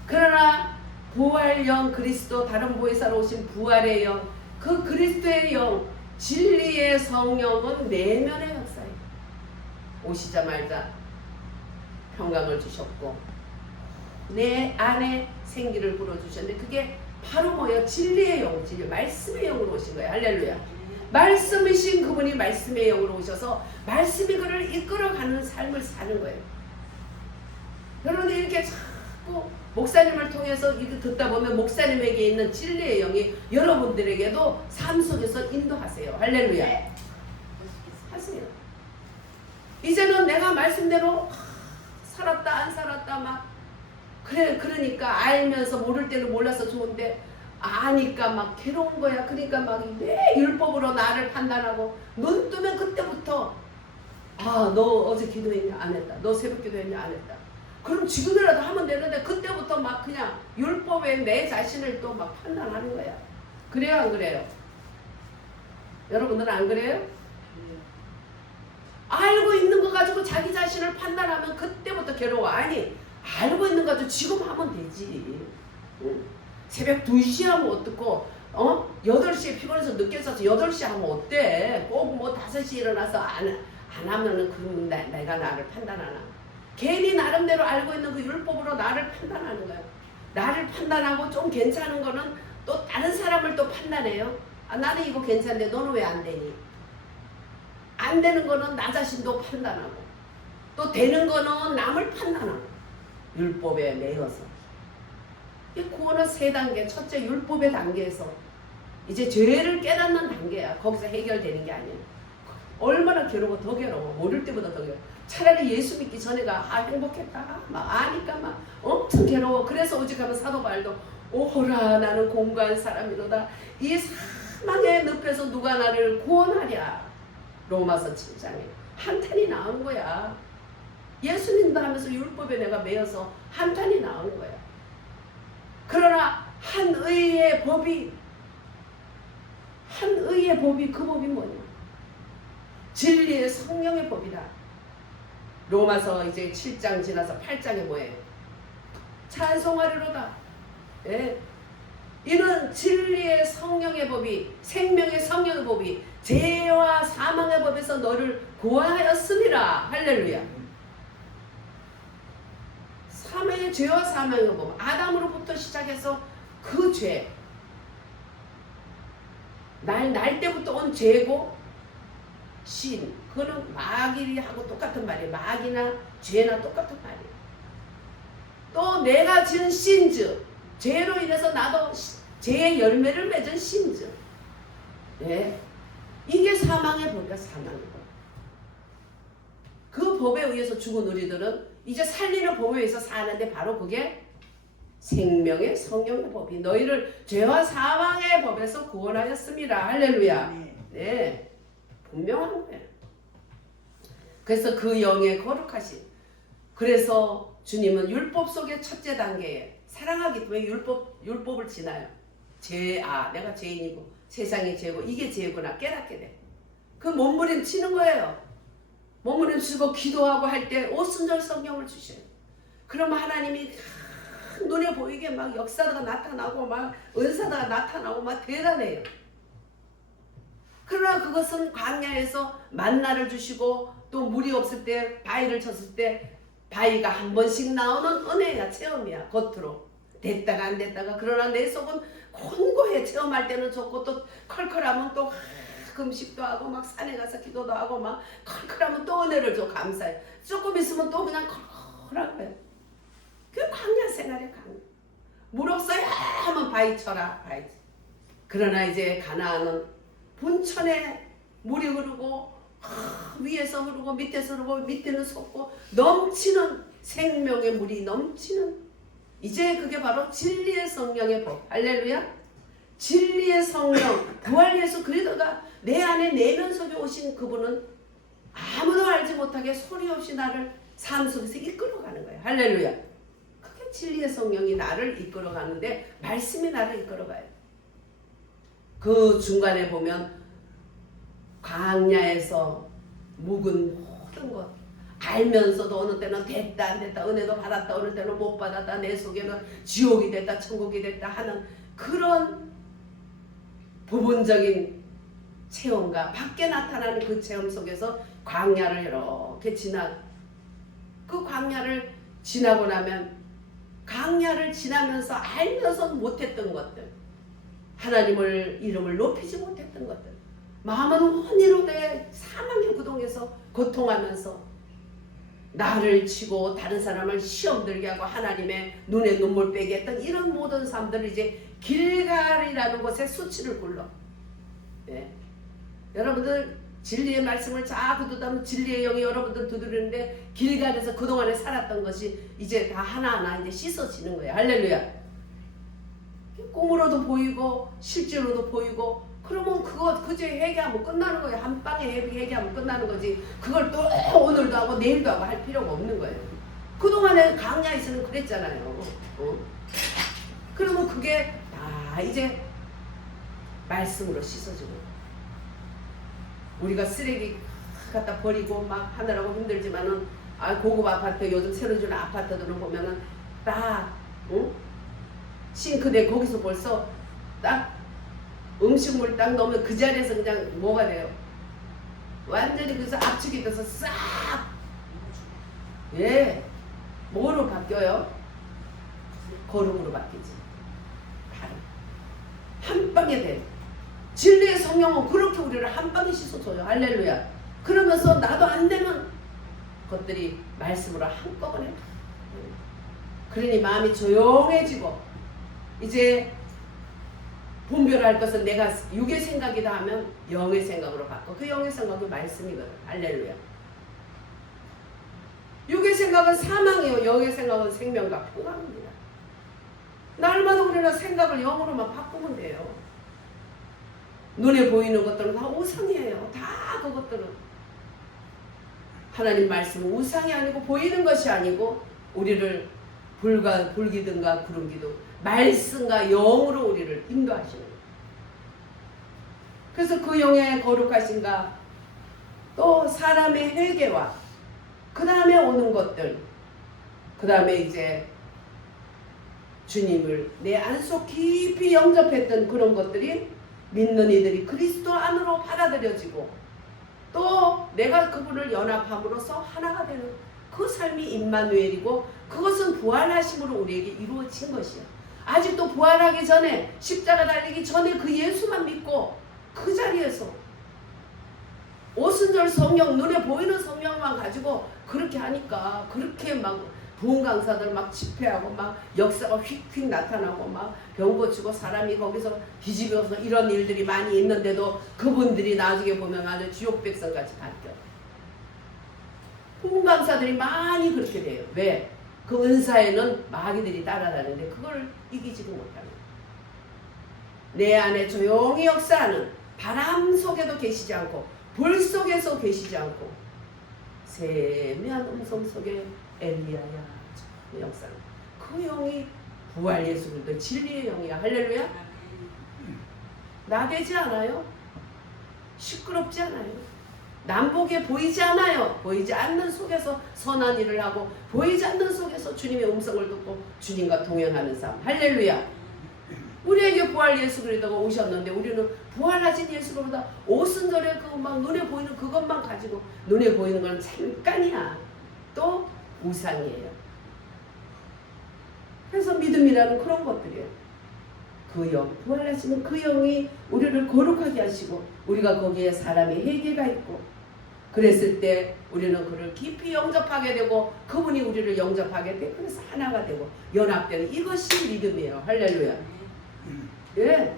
그러나 부활 영 그리스도, 다른 보혜사로 오신 부활의 영, 그 그리스도의 영, 진리의 성령은 내면의 역사예요. 오시자마자 평강을 주셨고 내 안에 생기를 불어주셨는데, 그게 바로 뭐예요? 진리의 영, 진리, 말씀의 영으로 오신 거예요. 할렐루야. 말씀이신 그분이 말씀의 영으로 오셔서 말씀이 그를 이끌어가는 삶을 사는 거예요. 그런데 이렇게 자꾸 목사님을 통해서 이렇게 듣다 보면 목사님에게 있는 진리의 영이 여러분들에게도 삶 속에서 인도하세요. 할렐루야. 네. 하세요. 이제는 내가 말씀대로 살았다 안 살았다 막 그래, 그러니까 알면서 모를 때는 몰라서 좋은데 아니까 막 괴로운 거야. 그러니까 막 왜 율법으로 나를 판단하고, 눈 뜨면 그때부터 아, 너 어제 기도했냐? 안 했다. 너 새벽 기도했냐? 안 했다. 그럼 지금이라도 하면 되는데 그때부터 막 그냥 율법에 내 자신을 또 막 판단하는 거야. 그래요 안 그래요? 여러분들은 안 그래요? 알고 있는 거 가지고 자기 자신을 판단하면 그때부터 괴로워. 아니, 알고 있는 거 가지고 지금 하면 되지. 응? 새벽 2시 하면 어떻고, 8시에 피곤해서 늦게 자서 8시 하면 어때? 꼭 뭐 5시에 일어나서 안 하면은 그러면 내가 나를 판단하나? 괜히 나름대로 알고 있는 그 율법으로 나를 판단하는 거예요. 나를 판단하고 좀 괜찮은 거는 또 다른 사람을 또 판단해요. 아, 나는 이거 괜찮은데 너는 왜 안 되니? 안 되는 거는 나 자신도 판단하고, 또 되는 거는 남을 판단하고, 율법에 매여서. 이 구원은 3단계. 첫째, 율법의 단계에서 이제 죄를 깨닫는 단계야. 거기서 해결되는 게 아니야. 얼마나 괴로워. 더 괴로워. 모를 때보다 더 괴로워. 차라리 예수 믿기 전에가 행복했다. 막 아니까 막 엄청 괴로워. 그래서 오직 하면 사도 바울도 오호라 나는 공고한 사람이로다. 이 사망의 늪에서 누가 나를 구원하랴. 로마서 7장에 한탄이 나온 거야. 예수님도 하면서 율법에 내가 매여서 한탄이 나온 거야. 그러나 한 의의 법이 그 법이 뭐냐? 진리의 성령의 법이다. 로마서 이제 7장 지나서 8장에 뭐예요? 찬송하리로다. 예. 이는 진리의 성령의 법이, 생명의 성령의 법이 죄와 사망의 법에서 너를 구원하였음이라. 할렐루야. 사망의 죄와 사망의 법, 아담으로부터 시작해서 그 죄, 날 때부터 온 죄고 신, 그거는 마귀하고 똑같은 말이에요. 마귀나 죄나 똑같은 말이에요. 또 내가 지은 신즈, 죄로 인해서 나도 죄의 열매를 맺은 신즈. 네. 이게 사망의 법이야. 사망의 법. 그 법에 의해서 죽은 우리들은 이제 살리는 법에 의해서 사는데, 바로 그게 생명의 성령의 법이 너희를 죄와 사망의 법에서 구원하였습니다. 할렐루야. 네. 분명한 거예요. 그래서 그 영의 거룩하심. 그래서 주님은 율법 속의 첫째 단계에 사랑하기 때문에 율법을 지나요. 내가 죄인이고 세상이 죄고 이게 죄구나 깨닫게 돼. 그 몸부림치는 거예요. 몸부림치고 기도하고 할 때 오순절 성령을 주셔요. 그러면 하나님이 눈에 보이게 막 역사가 나타나고 막 은사가 나타나고 막 대단해요. 그러나 그것은 광야에서 만나를 주시고 또 물이 없을 때 바위를 쳤을 때 바위가 한 번씩 나오는 은혜야, 체험이야. 겉으로 됐다가 안 됐다가. 그러나 내 속은 곤고해. 체험할 때는 좋고 또 컬컬하면 또 금식도 하고 막 산에 가서 기도도 하고 막 컬컬하면 또 은혜를 줘. 감사해. 조금 있으면 또 그냥 컬컬한 거야. 그 광야 생활이야. 광야. 물 없어요 하면 바위 쳐라. 바위. 그러나 이제 가나안은 분천에 물이 흐르고 위에서 흐르고 밑에서 흐르고 밑에는 솟고 넘치는 생명의 물이 넘치는, 이제 그게 바로 진리의 성령의 법. 할렐루야. 진리의 성령, 부활 예수 그리스도가 내 안에 내면 속에 오신 그분은 아무도 알지 못하게 소리 없이 나를 삶 속에서 이끌어가는 거예요. 할렐루야. 그게 진리의 성령이 나를 이끌어가는데, 말씀이 나를 이끌어가요. 그 중간에 보면 광야에서 묵은 모든 것 알면서도 어느 때는 됐다 안 됐다, 은혜도 받았다 어느 때는 못 받았다, 내 속에는 지옥이 됐다 천국이 됐다 하는 그런 부분적인 체험과 밖에 나타나는 그 체험 속에서 광야를 이렇게 그 광야를 지나고 나면, 광야를 지나면서 알면서 못했던 것들, 하나님을 이름을 높이지 못했던 것들, 마음은 혼이로 돼 사망의 구동에서 고통하면서 나를 치고 다른 사람을 시험 들게 하고 하나님의 눈에 눈물 빼게 했던 이런 모든 삶들을 이제 길갈이라는 곳에 수치를 굴러. 네. 여러분들 진리의 말씀을 자꾸 듣다면 진리의 영이 여러분들 두드리는데, 길갈에서 그동안에 살았던 것이 이제 다 하나하나 이제 씻어지는 거예요. 할렐루야. 꿈으로도 보이고 실제로도 보이고, 그러면 그제 회개하면 끝나는 거예요. 한 방에 회개하면 끝나는 거지. 그걸 또 오늘도 하고 내일도 하고 할 필요가 없는 거예요. 그동안에 강야에서는 그랬잖아요. 그러면 그게 다 이제 말씀으로 씻어지고, 우리가 쓰레기 갖다 버리고 막 하느라고 힘들지만은 고급 아파트, 요즘 새로 지은 아파트들은 보면은 딱 싱크대 거기서 벌써 딱 음식물 딱 넣으면 그 자리에서 그냥 뭐가 돼요? 완전히 그래서 압축이 돼서 싹, 예, 뭐로 바뀌어요? 거룩으로 바뀌지. 바로 한 방에 돼. 진리의 성령은 그렇게 우리를 한 방에 씻어줘요. 할렐루야. 그러면서 나도 안 되는 것들이 말씀으로 한꺼번에, 그러니 마음이 조용해지고, 이제 분별할 것은 내가 육의 생각이다 하면 영의 생각으로 바꿔. 그 영의 생각이 말씀이거든. 할렐루야. 육의 생각은 사망이요, 영의 생각은 생명과 평안입니다. 날마다 우리는 생각을 영으로만 바꾸면 돼요. 눈에 보이는 것들은 다 우상이에요. 다 그것들은 하나님 말씀은 우상이 아니고 보이는 것이 아니고 우리를 불기둥과 구름기둥 말씀과 영으로 우리를 인도하시는 거예요. 그래서 그 영의 거룩하신가 또 사람의 회개와 그 다음에 오는 것들 그 다음에 이제 주님을 내 안속 깊이 영접했던 그런 것들이 믿는 이들이 그리스도 안으로 받아들여지고 또 내가 그분을 연합함으로써 하나가 되는 그 삶이 임마누엘이고 그것은 부활하심으로 우리에게 이루어진 것이야. 아직도 부활하기 전에 십자가 달리기 전에 그 예수만 믿고 그 자리에서 오순절 성령 눈에 보이는 성령만 가지고 그렇게 하니까 그렇게 막 부흥 강사들 막 집회하고 막 역사가 휙휙 나타나고 막 병 고치고 사람이 거기서 뒤집어서 이런 일들이 많이 있는데도 그분들이 나중에 보면 아주 지옥 백성같이 바뀌어. 부흥 강사들이 많이 그렇게 돼요. 왜? 그 은사에는 마귀들이 따라다니는데 그걸 이기지도 못하는 거예요. 내 안에 조용히 역사하는 바람 속에도 계시지 않고 불 속에서 계시지 않고 세미한 음성 속에 엘리야야 그 역사 그 영이 부활 예수 그리스도 진리의 영이야. 할렐루야. 나대지 않아요. 시끄럽지 않아요. 남북에 보이지 않아요. 보이지 않는 속에서 선한 일을 하고 보이지 않는 속에서 주님의 음성을 듣고 주님과 동행하는 삶. 할렐루야. 우리에게 부활 예수 그리스도가 오셨는데 우리는 부활하신 예수보다 오순절에 그 막 눈에 보이는 그것만 가지고 눈에 보이는 건 잠깐이야. 또 우상이에요. 그래서 믿음이라는 그런 것들이에요. 그 영, 부활하시는 그 영이 우리를 거룩하게 하시고 우리가 거기에 사람의 회개가 있고 그랬을 때 우리는 그를 깊이 영접하게 되고 그분이 우리를 영접하게 되고 그래서 하나가 되고 연합되는 이것이 믿음이에요. 할렐루야. 예.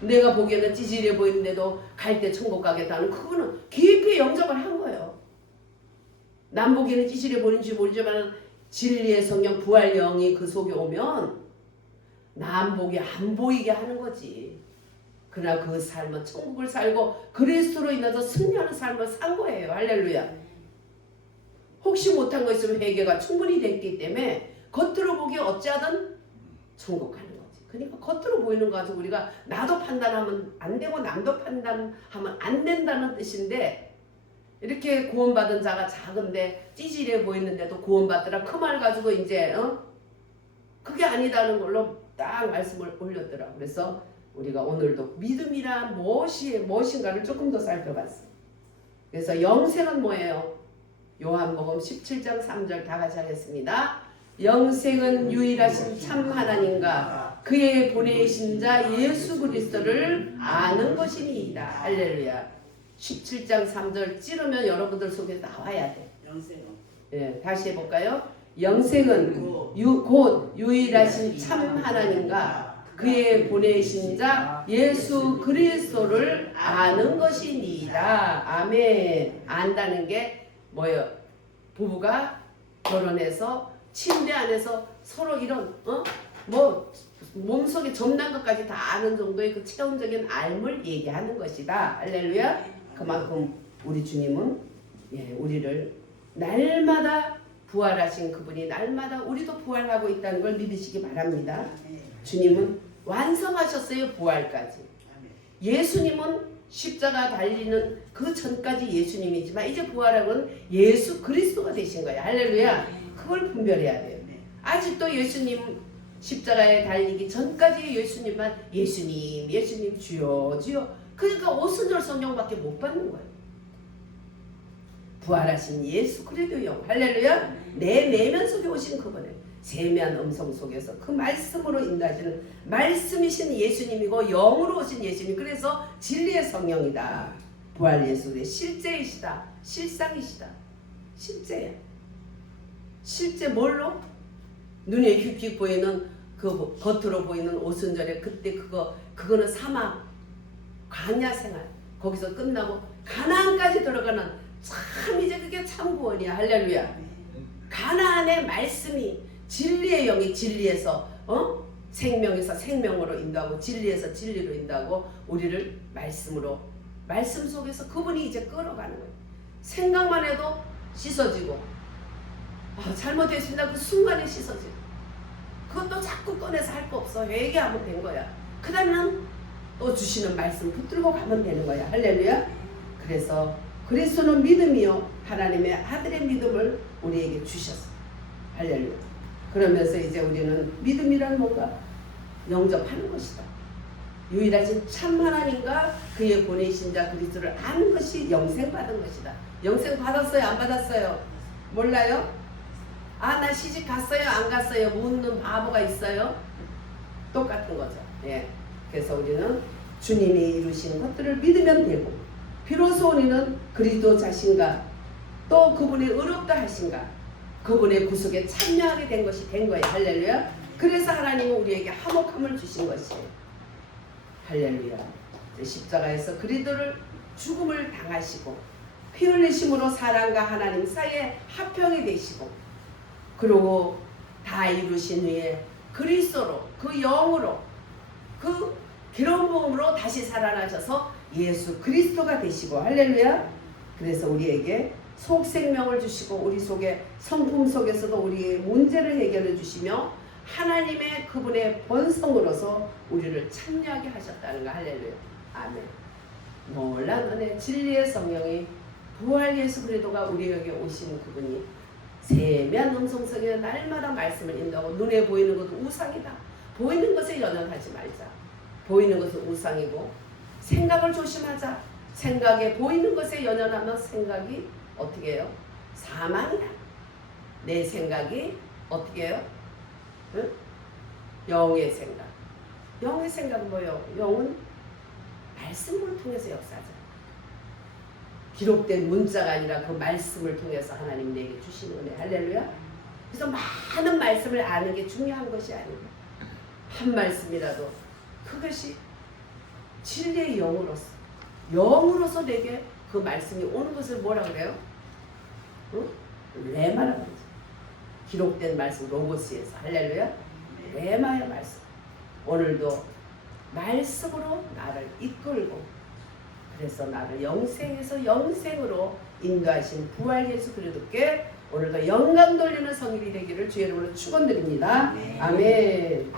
내가 보기에는 찌질해 보이는데도 갈 때 천국 가겠다는 그거는 깊이 영접을 한 거예요. 남 보기에는 찌질해 보이는지 모르지만 진리의 성령 부활 영이 그 속에 오면 남 보기 안 보이게 하는 거지. 그러나 그 삶은 천국을 살고 그리스도로 인해서 승리하는 삶을 산 거예요. 할렐루야. 혹시 못한 거 있으면 회개가 충분히 됐기 때문에 겉으로 보기에 어찌하든 천국 가는 거지. 그러니까 겉으로 보이는 거 가지고 우리가 나도 판단하면 안 되고 남도 판단하면 안 된다는 뜻인데 이렇게 구원받은 자가 작은데 찌질해 보이는데도 구원받더라 그 말 가지고 이제 그게 아니다는 걸로 딱 말씀을 올렸더라. 그래서 우리가 오늘도 믿음이란 무엇인가를 조금 더 살펴봤어요. 그래서 영생은 뭐예요? 요한복음 17장 3절 다 같이 하겠습니다. 영생은 유일하신 참 하나님과 그의 보내신 자 예수 그리스도를 아는 것이니이다. 할렐루야. 17장 3절 찌르면 여러분들 속에 나와야 돼. 영생은. 예, 다시 해볼까요? 영생은 곧 유일하신 참 하나님과 그의 보내신 자 예수 그리스도를 아는 것이니이다. 아멘. 안다는 게 뭐예요? 부부가 결혼해서 침대 안에서 서로 이런 몸속에 점난 것까지 다 아는 정도의 그 체험적인 알물 얘기하는 것이다. 할렐루야. 그만큼 우리 주님은 우리를 날마다 부활하신 그분이 날마다 우리도 부활하고 있다는 걸 믿으시기 바랍니다. 주님은 완성하셨어요. 부활까지. 예수님은 십자가 달리는 그 전까지 예수님이지만 이제 부활하고는 예수 그리스도가 되신 거예요. 할렐루야. 그걸 분별해야 돼요. 아직도 예수님 십자가에 달리기 전까지 예수님만 예수님 주여 그러니까 오순절 성령밖에 못 받는 거예요. 부활하신 예수 그리스도 영. 할렐루야. 내 내면 속에 오신 그분을 세미한 음성 속에서 그 말씀으로 인도하시는 말씀이신 예수님이고 영으로 오신 예수님. 그래서 진리의 성령이다. 부활 예수의 실제이시다. 실상이시다. 실제야. 실제 뭘로? 눈에 휙휙 보이는 그 겉으로 보이는 오순절에 그때 그거는 사막 광야 생활 거기서 끝나고 가나안까지 들어가는 참 이제 그게 참 구원이야. 할렐루야. 가나안의 말씀이 진리의 영이 진리에서 생명에서 생명으로 인도하고 진리에서 진리로 인도하고 우리를 말씀으로 말씀 속에서 그분이 이제 끌어가는 거예요. 생각만 해도 씻어지고 잘못했습니다. 그 순간에 씻어지고 그것도 자꾸 꺼내서 할 거 없어. 회개하면 된 거야. 그 다음에는 또 주시는 말씀 붙들고 가면 되는 거야. 할렐루야. 그래서 그리스도는 믿음이요 하나님의 아들의 믿음을 우리에게 주셨어. 할렐루야. 그러면서 이제 우리는 믿음이란 뭔가 영접하는 것이다. 유일하신 참 하나님과 그의 보내신 자 그리스도를 아는 것이 영생 받은 것이다. 영생 받았어요? 안 받았어요? 몰라요? 나 시집 갔어요? 안 갔어요? 묻는 바보가 있어요? 똑같은 거죠. 예. 그래서 우리는 주님이 이루신 것들을 믿으면 되고 비로소 우리는 그리스도 자신과 또 그분의 의롭다 하신가 그분의 구속에 참여하게 된 것이 된 거예요. 할렐루야. 그래서 하나님은 우리에게 화목함을 주신 것이에요. 할렐루야. 십자가에서 그리스도를 죽음을 당하시고 피 흘리심으로 사람과 하나님 사이에 화평이 되시고 그리고 다 이루신 후에 그리스도로 그 영으로 그 기름 부음으로 다시 살아나셔서 예수 그리스도가 되시고 할렐루야. 그래서 우리에게 속 생명을 주시고 우리 속에 성품 속에서도 우리의 문제를 해결해 주시며 하나님의 그분의 본성으로서 우리를 참여하게 하셨다는 거. 할렐루야. 아멘. 놀란 은혜 진리의 성령이 부활 예수 그리스도가 우리에게 오신 그분이 세미한 음성성에 날마다 말씀을 인도하고 눈에 보이는 것도 우상이다. 보이는 것에 연연하지 말자. 보이는 것은 우상이고 생각을 조심하자. 생각에 보이는 것에 연연하면 생각이 어떻게 해요? 사망이다. 내 생각이 어떻게 해요? 응? 영의 생각. 영의 생각은 뭐예요? 영은 말씀을 통해서 역사하죠. 기록된 문자가 아니라 그 말씀을 통해서 하나님 내게 주시는 은혜. 할렐루야. 그래서 많은 말씀을 아는 게 중요한 것이 아닙니다. 한 말씀이라도 그것이 진리의 영으로서 내게 그 말씀이 오는 것을 뭐라 그래요? 응? 레마라고 하죠. 기록된 말씀 로고스에서. 할렐루야. 레마의 말씀. 오늘도 말씀으로 나를 이끌고 그래서 나를 영생에서 영생으로 인도하신 부활 예수 그리스도께 오늘도 영광 돌리는 성일이 되기를 주의 이름으로 축원드립니다. 아멘.